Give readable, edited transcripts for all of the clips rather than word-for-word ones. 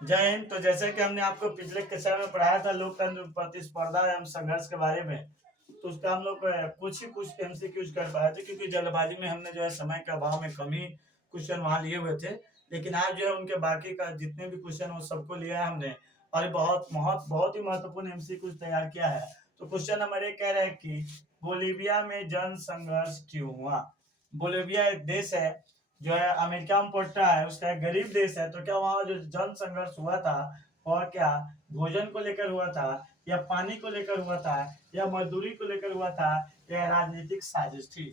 जय हिंद। तो जैसे कि हमने आपको पिछले कक्षा में पढ़ाया था लोकतंत्र प्रतिस्पर्धा एवं संघर्ष के बारे में, तो उसका हम लोग कुछ ही कुछ एमसीक्यूज कर पाए थे, क्योंकि जल्दबाजी में हमने जो है समय के अभाव में कम ही क्वेश्चन वहां लिए हुए थे। लेकिन आज जो है उनके बाकी का जितने भी क्वेश्चन वो सबको लिया है हमने, और ये बहुत ही महत्वपूर्ण एमसीक्यूज तैयार किया है। तो क्वेश्चन नंबर 1 कह रहा है कि बोलीविया में जन संघर्ष क्यों हुआ। बोलीविया एक देश है जो है अमेरिका में पड़ता है, उसका एक गरीब देश है। तो क्या वहाँ जो जन संघर्ष हुआ था और क्या भोजन को लेकर हुआ था, या पानी को लेकर हुआ था, या मजदूरी को लेकर हुआ था, या राजनीतिक साजिश थी।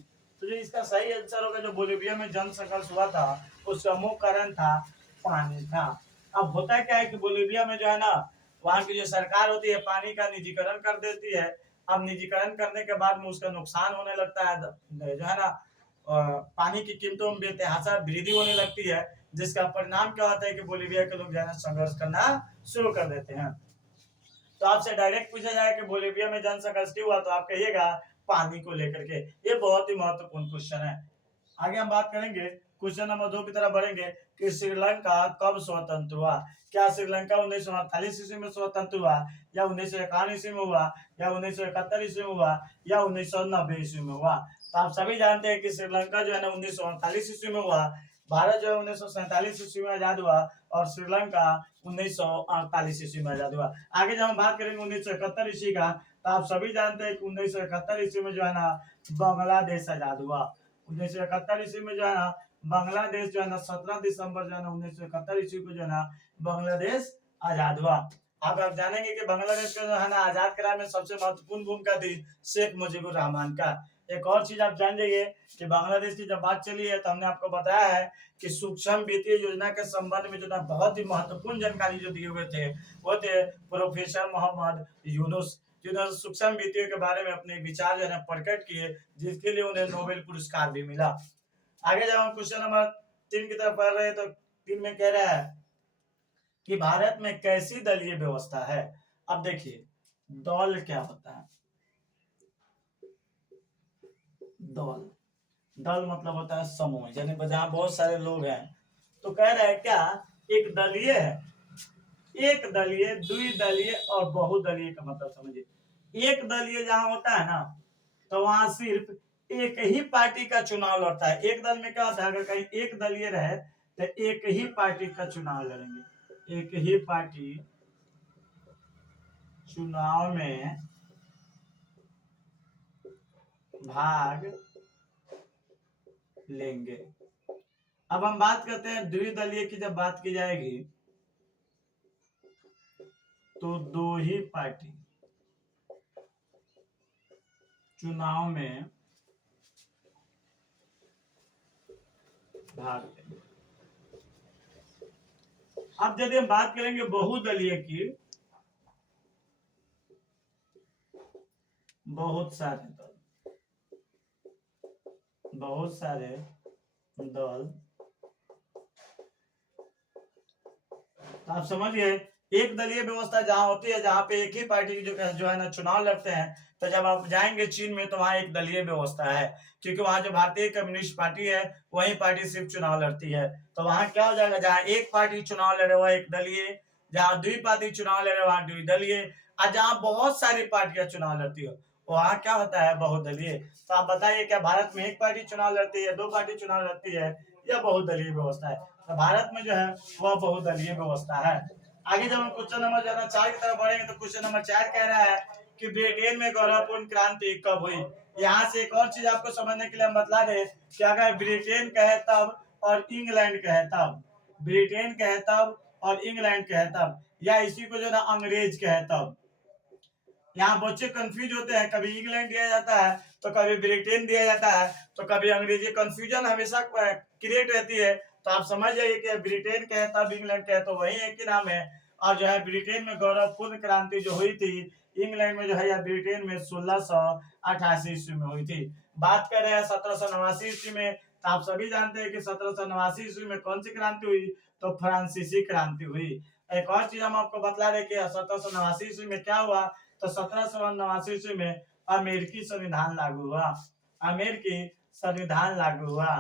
तो जो इसका सही आंसर होगा, जो बोलीविया में जन संघर्ष हुआ था उसका मुख्य कारण था पानी था। अब होता क्या है कि बोलीविया में जो है ना, वहाँ की जो सरकार होती है पानी का निजीकरण कर देती है। अब निजीकरण करने के बाद में उसका नुकसान होने लगता है, जो है ना, पानी की कीमतों में बेतहाशा वृद्धि होने लगती है, जिसका परिणाम क्या होता है कि बोलीविया के लोग जो है ना संघर्ष करना शुरू कर देते हैं। तो आपसे डायरेक्ट पूछा जाए कि बोलीविया में जन संघर्ष क्यों हुआ, तो आप कहिएगा पानी को लेकर के। ये बहुत ही महत्वपूर्ण क्वेश्चन है। आगे हम बात करेंगे, क्वेश्चन नंबर 2 की तरफ बढ़ेंगे कि श्रीलंका कब स्वतंत्र हुआ। क्या श्रीलंका 1948 ईस्वी में स्वतंत्र हुआ, या 1951 ईस्वी में हुआ, या 1971 ईस्वी में हुआ, या 1990 ईस्वी में हुआ। तो आप सभी जानते हैं कि श्रीलंका जो है ना 1948 ईस्वी में हुआ। भारत जो है 1947 ईस्वी में आजाद हुआ, और श्रीलंका 1948 ईस्वी में आजाद हुआ। आगे जब हम बात करेंगे 1971 ईस्वी का, तो आप सभी जानते हैं कि 1971 ईस्वी में जो है ना बांग्लादेश आजाद हुआ। 1971 ईस्वी में जो है ना बांग्लादेश जो है ना 17 दिसंबर जो है ना 1971 ईस्वी को जो है ना बांग्लादेश आजाद हुआ। अब आप जानेंगे कि बांग्लादेश को जो है ना आजाद कराने में सबसे महत्वपूर्ण भूमिका थी शेख मुजीबुर रहमान का। एक और चीज आप जान जाइए कि बांग्लादेश की जब बात चली है तो हमने आपको बताया है कि सूक्ष्म वित्तीय योजना के संबंध में जो ना बहुत ही महत्वपूर्ण जानकारी जो दिए हुए थे वो थे प्रोफेसर मोहम्मद यूनुस, जिन्होंने सूक्ष्म वित्तीय के बारे में अपने विचार जो है प्रकट किए, जिसके लिए उन्हें नोबेल पुरस्कार भी मिला। आगे जब हम क्वेश्चन नंबर 3 की तरफ पढ़ रहे हैं, तो 3 में कह रहा है कि भारत में कैसी दलीय व्यवस्था है। अब देखिए दल क्या होता है। दल दल मतलब होता है समूह, यानी जहां बहुत सारे लोग हैं। तो कह रहा है क्या एक दलीय है, एक दलीय, द्विदलीय और बहुदलीय का मतलब समझिए। एक दलीय जहां होता है ना, तो वहां सिर्फ एक ही पार्टी का चुनाव लड़ता है। एक दल में क्या होता है, अगर कहीं एक दलीय रहे तो एक ही पार्टी का चुनाव लड़ेंगे, एक ही पार्टी चुनाव में भाग लेंगे। अब हम बात करते हैं द्विदलीय की। जब बात की जाएगी तो दो ही पार्टी चुनाव में भाग लेंगे। अब यदि हम बात करेंगे बहुदलीय की, बहुत सारे दल, बहुत सारे दल, तो आप समझिए एक दलीय व्यवस्था जहां होती है, जहां पे एक ही पार्टी जो है ना चुनाव लड़ते हैं। तो जब आप जाएंगे चीन में तो वहां एक दलीय व्यवस्था है, क्योंकि वहां जो भारतीय कम्युनिस्ट पार्टी है वही पार्टी सिर्फ चुनाव लड़ती है। तो वहां क्या हो जाएगा, जहां एक पार्टी चुनाव लड़े वह एक दलीय, जहां द्विपार्टी चुनाव लड़े वहां द्विदलीय, और जहां बहुत सारी पार्टियां चुनाव लड़ती हो वहां क्या होता है बहुदलीय। तो आप बताइए क्या भारत में एक पार्टी चुनाव लड़ती है, दो पार्टी चुनाव लड़ती है, या बहुदलीय व्यवस्था है। तो भारत में जो है वह बहुदलीय व्यवस्था है। आगे जब हम क्वेश्चन नंबर 4 की तरफ बढ़ेंगे, तो क्वेश्चन नंबर 4 कह रहा है कि ब्रिटेन में गौरवपूर्ण क्रांति कब हुई। यहाँ से एक और चीज आपको समझने के लिए हम बता दें कि अगर ब्रिटेन कहे तब और इंग्लैंड कहे तब, ब्रिटेन कहे तब और इंग्लैंड कहे तब, या इसी को जो ना अंग्रेज कहे तब। यहाँ बच्चे कंफ्यूज होते हैं, कभी इंग्लैंड दिया जाता है तो कभी ब्रिटेन दिया जाता है तो कभी अंग्रेजी, कंफ्यूजन हमेशा क्रिएट रहती है। तो आप समझ जाइए कि ब्रिटेन कहे तब इंग्लैंड कहे तो वही एक ही नाम है। और जो है ब्रिटेन में गौरवपूर्ण क्रांति जो हुई थी, इंग्लैंड में जो है या ब्रिटेन में 1688 ईस्वी में हुई थी। बात कर रहे हैं 1789 ईस्वी में, तो आप सभी जानते हैं कि 1789 ईस्वी में कौन सी क्रांति हुई, तो फ्रांसीसी क्रांति हुई। एक और चीज हम आपको बतला रहे कि 1789 ईस्वी में क्या हुआ, तो 1789 ईस्वी में अमेरिकी संविधान लागू हुआ, अमेरिकी संविधान लागू हुआ,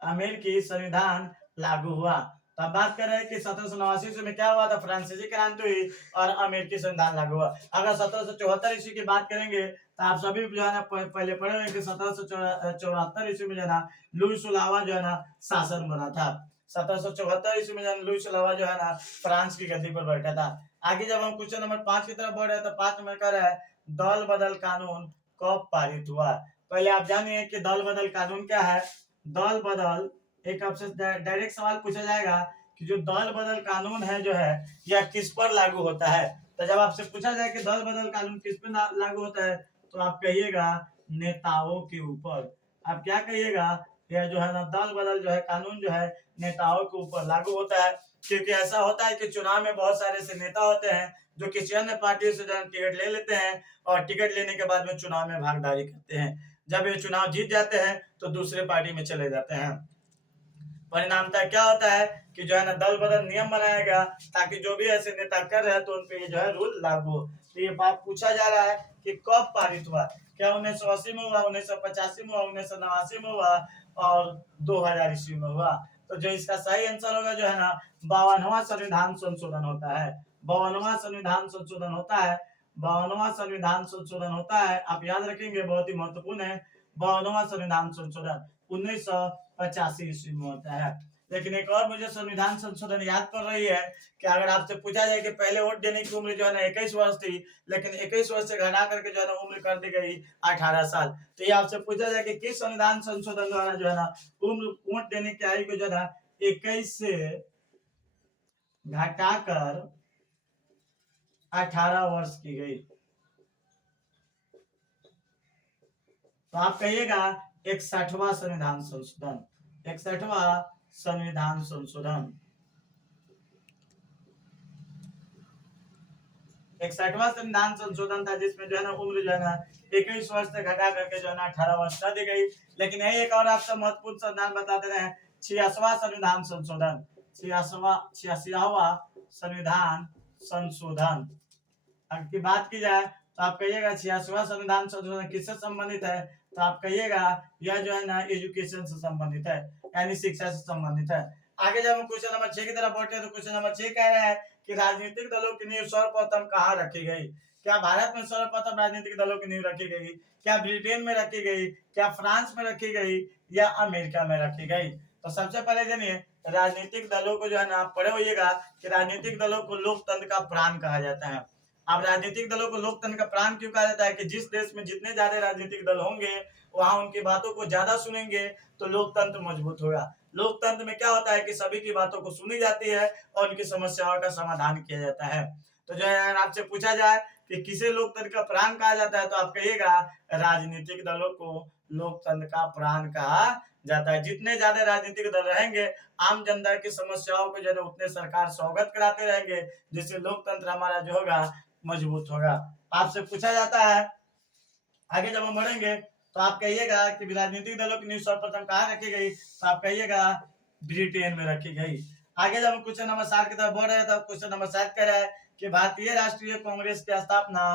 अमेरिकी संविधान लागू हुआ। तो हम बात कर रहे हैं कि 1789 ईस्वी में क्या हुआ था, फ्रांसीसी क्रांति हुई और अमेरिकी संविधान लागू हुआ। अगर 1774 ईस्वी की बात करेंगे तो आप सभी जो है ना पहले पढ़े हुए कि 1774 ईस्वी में जो है ना लुईस लावा जो है ना शासन बना था। 1774 ईस्वी में लुईस लावा जो है ना फ्रांस की गद्दी पर बैठा था। आगे जब हम क्वेश्चन नंबर 5 की तरफ बढ़ रहे हैं तो 5 नंबर का है दल बदल कानून कब पारित हुआ। पहले आप जानिए कि दल बदल कानून क्या है। दल बदल एक आपसे डायरेक्ट सवाल पूछा जाएगा कि जो दल बदल कानून है जो है यह किस पर लागू होता है। तो जब आपसे पूछा जाए कि दल बदल कानून किस पर लागू होता है तो आप कहिएगा नेताओं के ऊपर। आप क्या कहिएगा, यह जो है ना दल बदल जो है कानून जो है नेताओं के ऊपर लागू होता है। क्योंकि ऐसा होता है कि चुनाव में बहुत सारे ऐसे नेता होते हैं जो किसी अन्य पार्टी से जो टिकट ले लेते हैं और टिकट लेने के बाद में चुनाव में भागीदारी करते हैं। जब ये चुनाव जीत जाते हैं तो दूसरे पार्टी में चले जाते हैं। परिणामतः क्या होता है कि जो है ना दल बदल नियम बनाया गया ताकि जो भी ऐसे नेता कर रहे हैं तो उनपे जो है रूल लागू हो। तो ये बात पूछा जा रहा है कि कब पारित हुआ, क्या 1980 में हुआ, 1985 में हुआ, 1989 में हुआ और 2000 ईस्वी में हुआ। तो जो इसका सही आंसर होगा जो है ना 52वां संविधान संशोधन होता है। 52वां संविधान संशोधन होता है। 52वां संविधान संशोधन होता है, आप याद रखेंगे, बहुत ही महत्वपूर्ण है। 52वां संविधान संशोधन 1985 ईस्वी में होता है। लेकिन एक और मुझे संविधान संशोधन याद कर रही है कि अगर आपसे पूछा जाए कि पहले वोट देने की उम्र जो है ना 21 वर्ष थी, लेकिन 21 वर्ष से घटा करके जो है ना उम्र कर दी गई 18 साल। तो ये आपसे पूछा जाए कि किस संविधान संशोधन द्वारा जो है ना उम्र वोट देने की आयु को जो है ना 21 से घटाकर 18 वर्ष की गई। तो आप कहिएगा 61वां संविधान संशोधन। 61वां संविधान संशोधन। 61वां संविधान संशोधन था जिसमें जो है ना उम्र जो है ना 21 वर्ष से घटा करके जो है ना 18 वर्ष कर दी गई। लेकिन यही एक और आपसे महत्वपूर्ण संविधान बता दे रहे हैं, 86वां संविधान संशोधन। 86वां संविधान संशोधन की बात की जाए तो आप कहिएगा 86वां संविधान संशोधन किससे संबंधित है। तो आप कहिएगा यह जो है ना एजुकेशन से संबंधित है, यानी शिक्षा से संबंधित है। आगे जब हम क्वेश्चन नंबर 6 की तरफ बढ़ते हैं तो क्वेश्चन नंबर 6 कह रहा है कि राजनीतिक दलों की नींव सर्वप्रथम कहाँ रखी गई। क्या भारत में सर्वप्रथम राजनीतिक दलों की नींव रखी गई, क्या ब्रिटेन में रखी गई, क्या फ्रांस में रखी गई या अमेरिका में रखी गई। तो सबसे पहले जानिए राजनीतिक दलों को जो है ना आप पढ़े होइएगा कि राजनीतिक दलों को लोकतंत्र का प्राण कहा जाता है। अब राजनीतिक दलों को लोकतंत्र का प्राण क्यों कहा जाता है कि जिस देश में जितने ज्यादा राजनीतिक दल होंगे वहां उनकी बातों को ज्यादा सुनेंगे तो लोकतंत्र मजबूत होगा। लोकतंत्र में क्या होता है कि सभी की बातों को सुनी जाती है और उनकी समस्याओं का समाधान किया जाता है। तो जो है आपसे पूछा जाए कि किसे लोकतंत्र का प्राण कहा जाता है तो आप कहिएगा राजनीतिक दलों को लोकतंत्र का प्राण कहा जाता है। जितने ज्यादा राजनीतिक दल रहेंगे आम जनता की समस्याओं को जो है उतने सरकार स्वागत कराते रहेंगे, जिससे लोकतंत्र हमारा जो होगा मजबूत होगा। आपसे पूछा जाता है आगे जब हम बढ़ेंगे तो आप कहिएगा कि राजनीतिक दलों की नींव सर्वप्रथम कहाँ रखी गई तो आप कहिएगा ब्रिटेन में रखी गई। आगे जब हम क्वेश्चन नंबर 7 की तरफ बढ़ रहे हैं तो क्वेश्चन नंबर 7 कह रहा है कि भारतीय राष्ट्रीय कांग्रेस की स्थापना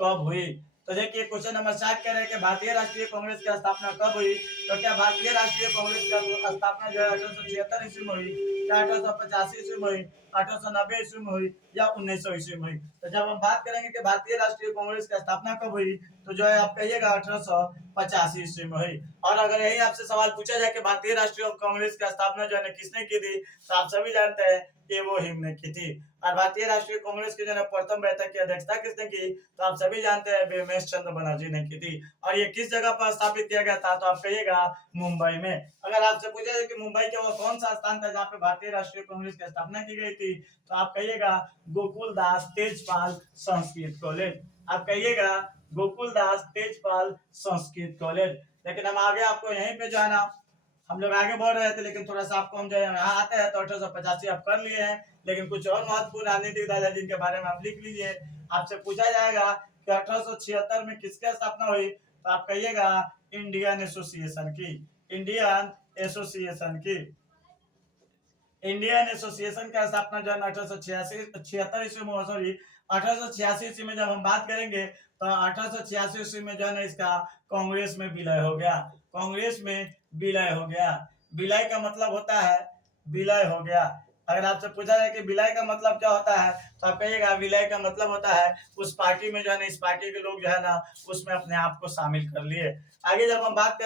कब हुई। तो देखिए क्वेश्चन नंबर 7 कह रहे हैं कि भारतीय राष्ट्रीय कांग्रेस की स्थापना कब हुई। तो क्या भारतीय राष्ट्रीय कांग्रेस की स्थापना जो है 1876 ईस्वी में हुई, क्या 1885 ईस्वी में हुई, 1890 ईस्वी में हुई या 1900 ईस्वी में हुई। तो जब हम बात करेंगे कि भारतीय राष्ट्रीय कांग्रेस की स्थापना कब हुई तो जो है आप कहिएगा 1885 ईस्वी में हुई। और अगर यही आपसे सवाल पूछा जाए कि भारतीय राष्ट्रीय कांग्रेस की स्थापना जो है किसने की थी तो आप सभी जानते हैं कि वो हिम ने की थी। और भारतीय राष्ट्रीय कांग्रेस की जो है प्रथम बैठक की अध्यक्षता किसने की तो आप सभी जानते हैं बीएमएस चंद्र बनर्जी ने की थी। और ये किस जगह पर स्थापित किया गया था तो आप कहिएगा मुंबई में। अगर आपसे पूछा जाए कि मुंबई का वो कौन सा स्थान था जहाँ पे भारतीय राष्ट्रीय कांग्रेस की स्थापना की गई थी तो आप कहिएगा गोकुलदास तेजपाल संस्कृत कॉलेज। आप कहिएगा गोकुलदास तेजपाल संस्कृत कॉलेज। लेकिन हम आगे आपको यहीं पे जो है ना हम लोग आगे बढ़ रहे थे लेकिन थोड़ा सा आपको हम जो है यहाँ आते हैं तो 1885 आप कर लिए हैं, लेकिन कुछ और महत्वपूर्ण राजनीतिक दल है जिनके बारे में आप लिख लीजिए। आपसे पूछा जाएगा कि 1876 में किसकी स्थापना हुई तो आप कहिएगा इंडियन एसोसिएशन की। इंडियन एसोसिएशन की। इंडियन एसोसिएशन का स्थापना जो है 1876 ईस्वी में, सॉरी 1886 ईस्वी में जब हम बात करेंगे तो 1886 ईस्वी में जो है ना इसका कांग्रेस में विलय हो गया। कांग्रेस में विलय हो गया। विलय का मतलब होता है विलय हो गया। अगर आपसे पूछा जाए कि विलय का मतलब क्या होता है, तो आप कहिएगा विलय का मतलब होता है उस पार्टी में जो है ना, इस पार्टी के लोग जो है ना उसमें अपने आप को शामिल कर लिए। आगे जब हम बात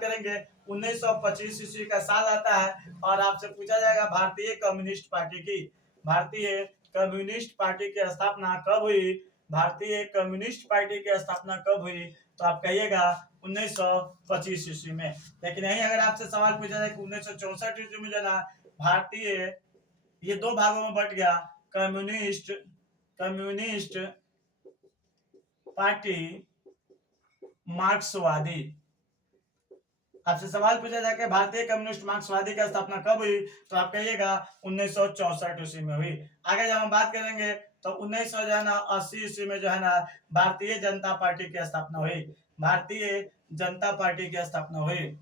करेंगे 1925 ईस्वी का साल आता है और आपसे पूछा जाएगा भारतीय कम्युनिस्ट पार्टी की स्थापना कब हुई। भारतीय कम्युनिस्ट पार्टी की स्थापना कब हुई, तो आप कहिएगा 1925 ईस्वी में। लेकिन यही अगर आपसे सवाल पूछा जाए कि 1964 ईस्वी में जो ना भारतीय, ये दो भागों में बट गया, कम्युनिस्ट पार्टी मार्क्सवादी। आपसे सवाल पूछा जाए कि भारतीय कम्युनिस्ट मार्क्सवादी की स्थापना कब हुई, तो आप कहिएगा 1964 ईस्वी में हुई। आगे जब हम बात करेंगे तो 1980 ईस्वी में जो है ना भारतीय जनता पार्टी की स्थापना हुई। भारतीय जनता पार्टी की स्थापना हुई।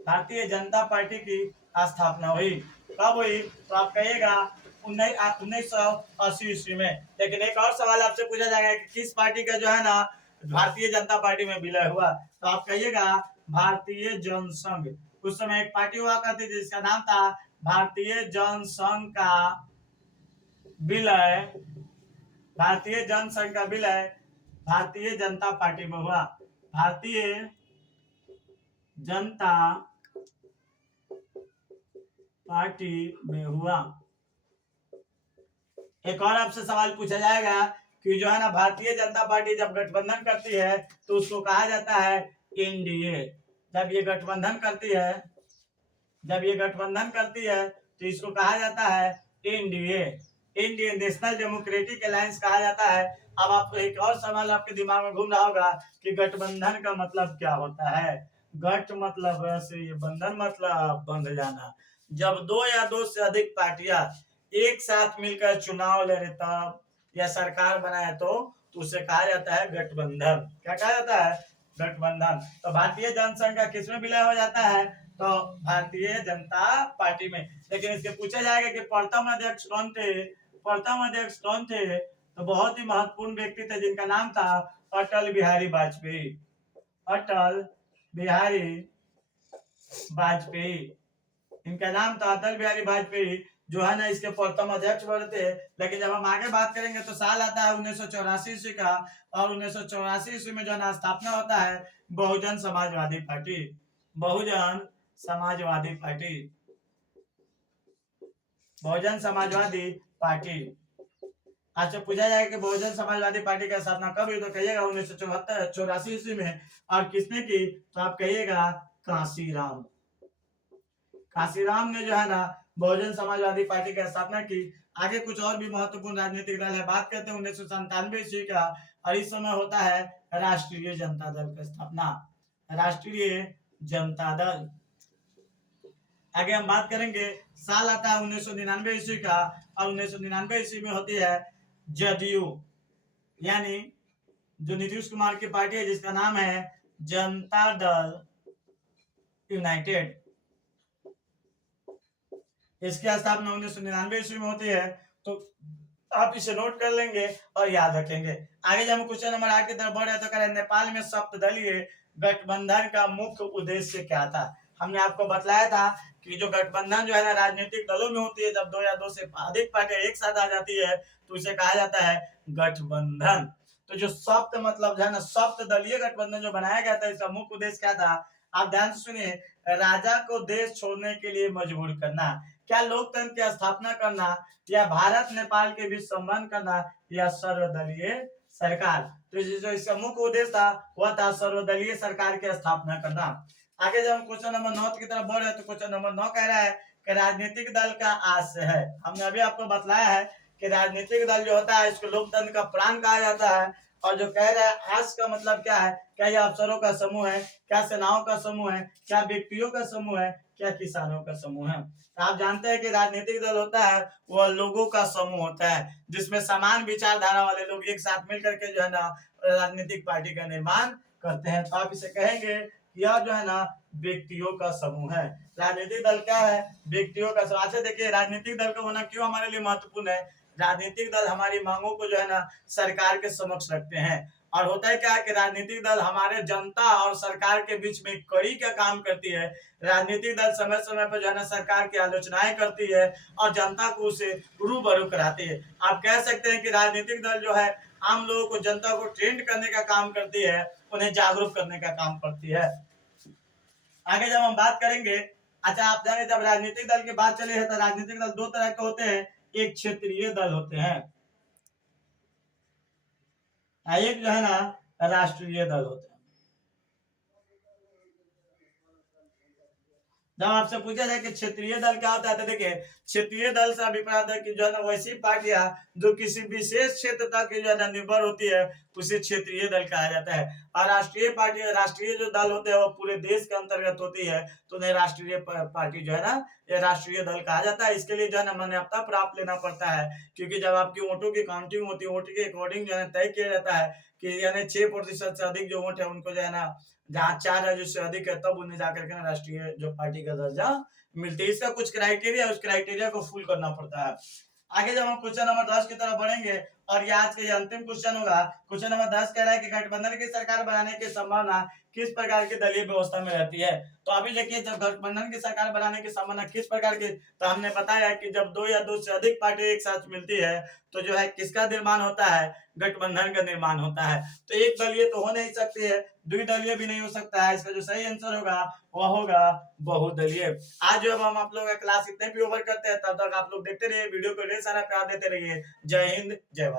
भारतीय जनता पार्टी की स्थापना हुई कब हुई, तो आप कहिएगा 1980 ईस्वी में। लेकिन एक और सवाल आपसे पूछा जाएगा कि किस पार्टी का जो है ना भारतीय जनता पार्टी में विलय हुआ, तो आप कहिएगा भारतीय जनसंघ। उस समय एक पार्टी हुआ करती थी जिसका नाम था भारतीय जनसंघ का विलय। भारतीय जनसंघ का विलय भारतीय जनता पार्टी में हुआ। भारतीय जनता पार्टी में हुआ। एक और आपसे सवाल पूछा जाएगा कि जो है ना भारतीय जनता पार्टी जब गठबंधन करती है तो उसको कहा जाता है एनडीए। जब ये गठबंधन करती है तो इसको कहा जाता है NDA, Indian national democratic alliance कहा जाता है। अब आपको एक और सवाल आपके दिमाग में घूम रहा होगा कि गठबंधन का मतलब क्या होता है। गठ मतलब वैसे, ये बंधन मतलब बंध जाना। जब दो या दो से अधिक पार्टियां एक साथ मिलकर चुनाव लड़े तब, या सरकार बनाए तो उसे कहा जाता है गठबंधन। क्या कहा जाता है? गठबंधन। तो भारतीय जनसंघ का किसमें विलय हो जाता है, तो भारतीय जनता पार्टी में। लेकिन इसके पूछा जाएगा कि प्रथम अध्यक्ष कौन थे, तो बहुत ही महत्वपूर्ण व्यक्ति थे जिनका नाम था अटल बिहारी वाजपेयी। अटल बिहारी वाजपेयी, इनका नाम था अटल बिहारी वाजपेयी, जो है ना इसके प्रथम अध्यक्ष बने थे। लेकिन जब हम आगे बात करेंगे तो साल आता है 1984 ईस्वी का, और 1984 ईस्वी में जो है ना स्थापना होता है Bahujan Samajwadi party. Bahujan Samajwadi party. Bahujan Samajwadi party. आपसे पूछा जाएगा कि बहुजन समाजवादी पार्टी की स्थापना कब हुई, तो कहिएगा 1984 ईस्वी में। और किसने की, तो आप कहिएगा कांशीराम। कांशीराम ने जो है ना बहुजन समाजवादी पार्टी की स्थापना की। आगे कुछ और भी महत्वपूर्ण राजनीतिक दल है, बात करते हैं 1997 ईस्वी का, और इस समय होता है राष्ट्रीय जनता दल की स्थापना। राष्ट्रीय जनता दल। आगे हम बात करेंगे, साल आता है 1999 ईस्वी का, और 1999 ईस्वी में होती है जदयू, यानी जो नीतीश कुमार की पार्टी है जिसका नाम है जनता दल यूनाइटेड। इसकी स्थापना 1999 ईस्वी में होती है। तो आप इसे नोट कर लेंगे और याद रखेंगे। आगे जब हम क्वेश्चन नंबर 8 की तरफ बढ़ रहे तो कह रहे नेपाल में सप्तदलीय गठबंधन का मुख्य उद्देश्य क्या था। हमने आपको बतलाया था कि जो गठबंधन जो है ना राजनीतिक दलों में होती है, जब दो या दो से अधिक पार्टियां एक साथ आ जाती है तो उसे कहा जाता है गठबंधन। तो जो सप्त मतलब जो है ना सप्तदलीय गठबंधन जो बनाया गया था, इसका मुख्य उद्देश्य क्या था, आप ध्यान से सुनिए। राजा को देश छोड़ने के लिए मजबूर करना, क्या लोकतंत्र की स्थापना करना, या भारत नेपाल के बीच संबंध करना, या सर्वदलीय सरकार। तो जो इसका मुख्य उद्देश्य था वह था सर्वदलीय सरकार की स्थापना करना। आगे जब हम क्वेश्चन नंबर 9 की तरफ बढ़ रहे तो क्वेश्चन नंबर 9 कह रहा है कि राजनीतिक दल का आशय है। हमने अभी आपको बतलाया है कि राजनीतिक दल जो होता है इसको लोकतंत्र का प्राण कहा जाता है। और जो कह रहा है आस का मतलब क्या है, क्या यह अफसरों का समूह है, क्या सेनाओं का समूह है, क्या व्यक्तियों का समूह है, क्या किसानों का समूह है। आप जानते हैं कि राजनीतिक दल होता है वह लोगों का समूह होता है जिसमें समान विचारधारा वाले लोग एक साथ मिलकर के जो है ना राजनीतिक पार्टी का निर्माण करते हैं। तो आप इसे कहेंगे यह जो है ना व्यक्तियों का समूह है। राजनीतिक दल क्या है, व्यक्तियों का समूह। अच्छा देखिए राजनीतिक दल का होना क्यों हमारे लिए महत्वपूर्ण है। राजनीतिक दल हमारी मांगों को जो है ना सरकार के समक्ष रखते हैं, और होता है क्या है कि राजनीतिक दल हमारे जनता और सरकार के बीच में कड़ी का काम करती है। राजनीतिक दल समय समय पर जो है ना सरकार की आलोचनाएं करती है और जनता को उसे रूबरू कराती है। आप कह सकते हैं कि राजनीतिक दल जो है आम लोगों को, जनता को ट्रेंड करने का काम करती है, उन्हें जागरूक करने का काम करती है। आगे जब हम बात करेंगे, अच्छा आप जाने जब राजनीतिक दल की बात चली है तो राजनीतिक दल दो तरह के होते हैं, एक क्षेत्रीय दल होते हैं, एक जो है ना राष्ट्रीय दल होते हैं। जब आपसे पूछा जाए कि क्षेत्रीय दल क्या होता है तो देखिए, क्षेत्रीय दल से अभिप्राय है कि जो है ना वैसी पार्टियां जो किसी विशेष क्षेत्र तक जो है ना निर्भर होती है, उसे क्षेत्रीय दल कहा जाता है। और राष्ट्रीय पार्टी, राष्ट्रीय जो दल होते हैं वो पूरे देश के अंतर्गत होती है, तो उन्हें राष्ट्रीय पार्टी जो है ना ये राष्ट्रीय दल कहा जाता है। इसके लिए जो है ना मान्यता प्राप्त लेना पड़ता है, क्योंकि जब आपकी वोटों की काउंटिंग होती है, वोट के अकॉर्डिंग जो है तय किया जाता है कि यानी 6% से अधिक जो वोट है उनको जो है ना, जहाँ 4 राज्यों से अधिक है तब उन्हें जाकर के ना राष्ट्रीय जो पार्टी का दर्जा मिलती है। इसका कुछ क्राइटेरिया है, उस क्राइटेरिया को फुल करना पड़ता है। आगे जब हम क्वेश्चन नंबर 10 की तरफ बढ़ेंगे, और ये आज का ये अंतिम क्वेश्चन होगा। क्वेश्चन नंबर 10 कह रहा है कि गठबंधन की सरकार बनाने की संभावना किस प्रकार की दलीय व्यवस्था में रहती है। तो अभी देखिए, जब गठबंधन की सरकार बनाने की संभावना किस प्रकार की, तो हमने बताया कि जब 2 या 2 से अधिक पार्टी एक साथ मिलती है तो जो है किसका निर्माण होता है, गठबंधन का निर्माण होता है। तो एक दलीय तो हो नहीं सकती है, द्विदलीय भी नहीं हो सकता है। इसका जो सही आंसर होगा वह होगा बहुदलीय। आज जब हम आप लोग का क्लास इतने भी ओवर करते हैं, तब तक आप लोग देखते रहिए वीडियो को, ढेर सारा प्यार देते रहिए। जय हिंद, जय भारत।